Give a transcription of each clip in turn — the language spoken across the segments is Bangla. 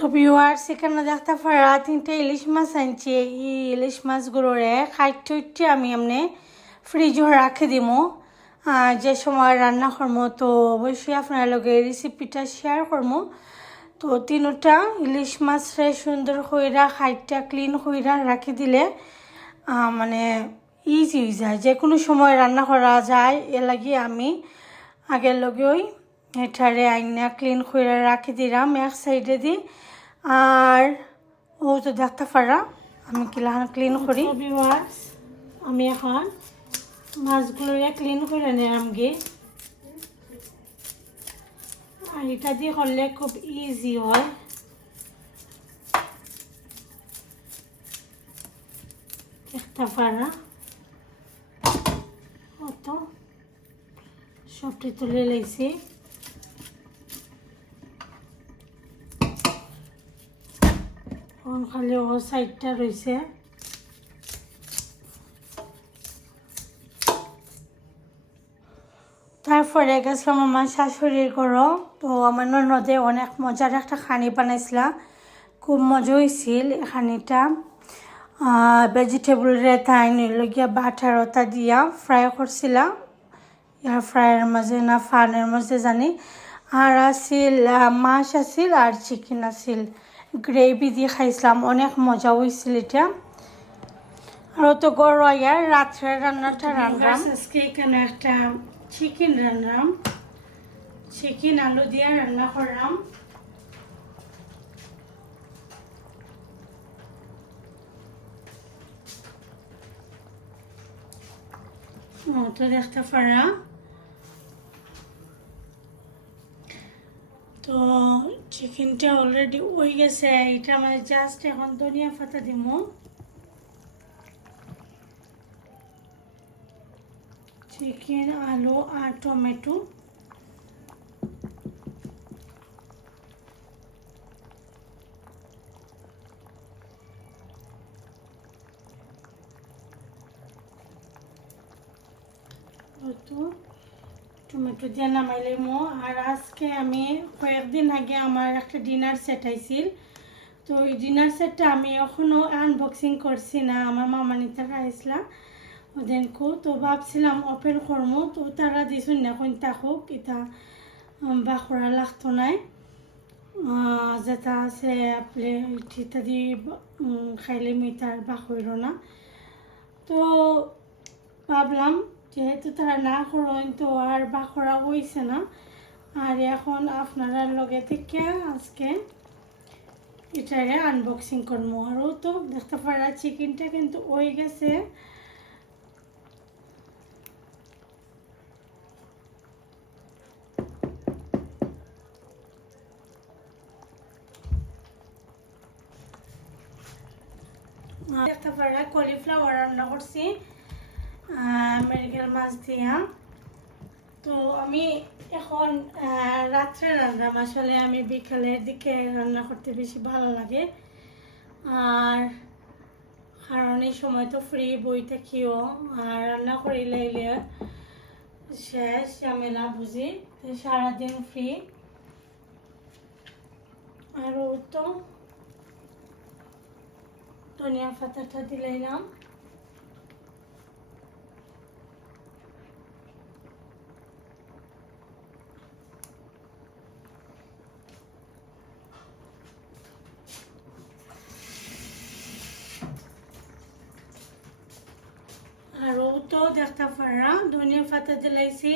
তো ভিউয়ার্স এখানে দেখতে পারা তিনটে ইলিশ মাছ আনছি। এই ইলিশ মাছগুলোরে খাইতে উঠতে আমি এমনি ফ্রিজও রাখে দিমু। যে সময় রান্না করব তো অবশ্যই আপনার লগে রেসিপিটা শেয়ার করব তো তিনটা ইলিশ মাছরে সুন্দর কইরা, খাইটা ক্লিন কইরা রাখি দিলে মানে ইজি হয়ে যায়। যে কোনো সময় রান্না করা যায়, এ লাগি আমি আগের লগে ওই এটারে আইনা ক্লিন করে রাখি দিলাম এক সাইডে দি। আর ও তো দেখতে পারা, আমি কিলাহান ক্লিন করি? আমি এখন মাছগুলো ক্লিন করে নিলাম গে। আর এটা দিয়ে করলে খুব ইজি হয়। দেখতে পারা। অত সবটি তুলে লেছি এখন খালি ও সাইডটা রয়েছে তারপরে গেছিলাম আমার শাশুড়ির ঘরও তো আমার ননদে অনেক মজার একটা খানি বানাইছিলা। খুব মজা হয়েছিল এই খানিটা। ভেজিটেবলরে তাই নিলগিয়া বাটারতা দিয়া ফ্রাই করছিলা ইয়ার ফ্রাইয়ের মাঝে না ফানের মাঝে জানি। আর আছিল মাছ আছিল আর চিকেন আছিল। গ্রেভি দিয়ে খাইছিলাম অনেক মজা হয়েছিল এটা আর তো গড় ইয়ার রাত্রে রান্নাটা রান্নাম আজকে এখানে একটা চিকেন রান্নাম চিকেন আলু দিয়ে রান্না করলাম তো দেখতে পারা তো চিকেনটা অলরেডি হয়ে গেছে, এটা মানে জাস্ট এখন ধনিয়া পাতা দিব চিকেন, আলু আর টমেটো তো টমেটো দিয়ে নামাইলাম আর আজকে আমি কয়েকদিন আগে আমার একটা ডিনার সেট আইছিল। তো ওই ডিনার সেটটা আমি এখনও আনবক্সিং করছি না আমার মামানিতে খাইছিলাম ওদেরকু তো ভাবছিলাম ওপেন করব তো তারা দিছুন না কোন থাকুক এটা বাখরা লাগতো নাই। যেটা আছে আপনি ইটা দি উম, খাইলে মিটার বাখর না। তো ভাবলাম যেহেতু তারা না করেন তো আর বাখরা হইছে না। আর এখন আপনারা লগে থেকে আজকে এটারে আনবক্সিং করব আরও তো দেখতে পারা চিকেনটা কিন্তু হয়ে গেছে। দেখতে পারা কলিফ্লাওয়ার রান্না করছি। মেডিকেল মাছ দিয়া। তো আমি এখন রাত্রে রান্নাম। আসলে আমি বিকালের দিকে রান্না করতে বেশি ভালো লাগে। আর কারণ এই সময় তো ফ্রি বই থাকিও। আর রান্না করি লাইলে শেষ ঝামেলা বুঝি। সারাদিন ফ্রি আর তো ধনিয়া পাতাটা দিলাম আর ও তো দেখতে পারা ধনিয়া পাতা দিলাইছি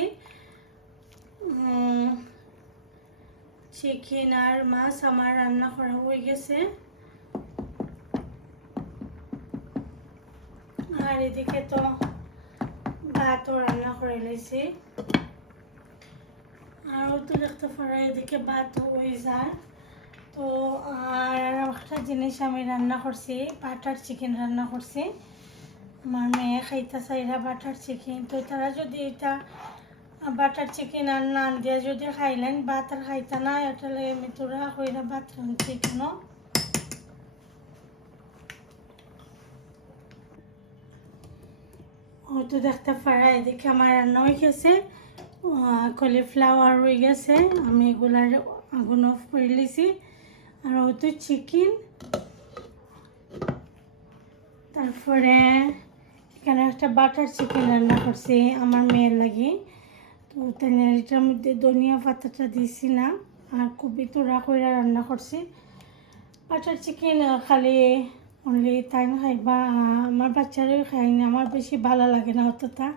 চিকেন আর মাছ আমার রান্না করা হয়ে গেছে। আর এদিকে তো ভাতও রান্না করে লাইছি আর তো দেখতে পারা, এদিকে ভাত হয়ে যায়। তো, আর একটা জিনিস আমি রান্না করছি, বাটার চিকেন রান্না করছি। আমার মেয়ে খাইতে চাইরা বাটার চিকেন তো তারা যদি এটা বাটার চিকেন আর নান দিয়ে যদি খাইলেন ভাত আর খাইতা না, এটা আমি তোরা কইরা ভাত রাঁধছি কেন? হয়তো দেখতে পারা এদিকে আমার রান্না হয়ে গেছে। কলিফ্লাওয়ার হয়ে গেছে। আমি এগুলার আগুন অফ করে লিছি। আর হয়তো চিকেন তারপরে এখানে একটা বাটার চিকেন রান্না করছি আমার মেয়ের লাগে। তো তাহলে এটার মধ্যে ধনিয়া পাতাটা দিছি না আর খুবই তোরা করে রান্না করছি। বাটার চিকেন খালি অনলি তাই খাইবা আমার বাচ্চারাও খাই না, আমার বেশি ভালো লাগে না অতটা।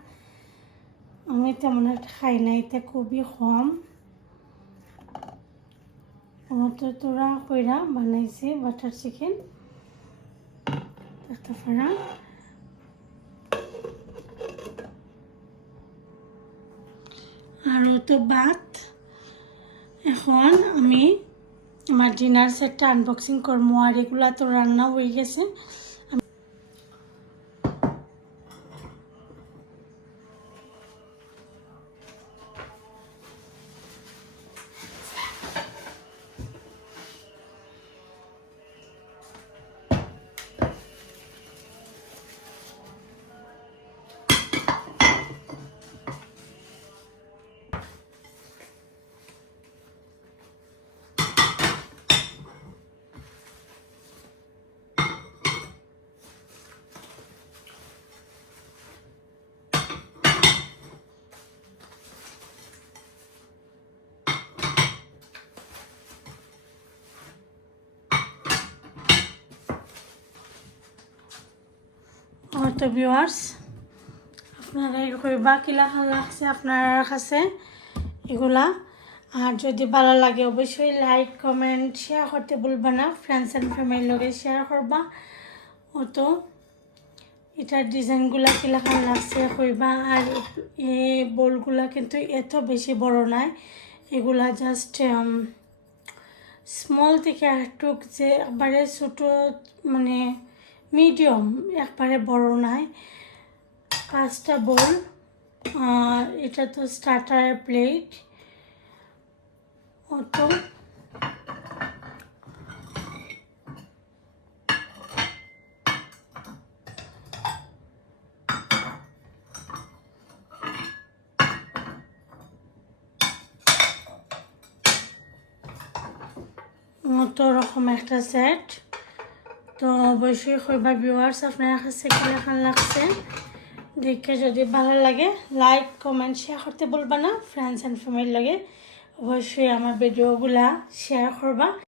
আমি তেমন একটা খাই না, এটা খুবই কম। অত তোরা কইরা বানাইছি বাটার চিকেন দেখতে পারা। আর তো ভাত এখন আমি আমার ডিনার সেটটা আনবক্সিং করব আর এগুলা তো রান্না হয়ে গেছে। তো ভিউয়ার্স আপনারা কইবা কিলা খান লাগছে আপনার কাছে, এগুলা। আর যদি ভালো লাগে অবশ্যই লাইক কমেন্ট শেয়ার করতে ভুলবা না। ফ্রেন্ডস অ্যান্ড ফ্যামিলির লগে শেয়ার করবা। ও তো, এটার ডিজাইনগুলা কিলা খান লাগছে কইবা? আর এই বলগুলা কিন্তু এত বেশি বড় নয় এগুলা জাস্ট স্মল থেকে একটু যে একবারে ছোটো মানে মিডিয়াম, একবারে বড় নয়। পাঁচটা বোল, আর এটা তো স্টার্টার প্লেট অত মতো রকম একটা সেট তো অবশ্যই কইবা ভিউয়ার্স আপনার কাছে কেমন লাগছে? দেখে যদি ভালো লাগে লাইক কমেন্ট শেয়ার করতে বলবা না ফ্রেন্ডস অ্যান্ড ফ্যামিলির লাগে। অবশ্যই আমার ভিডিওগুলা শেয়ার করবা।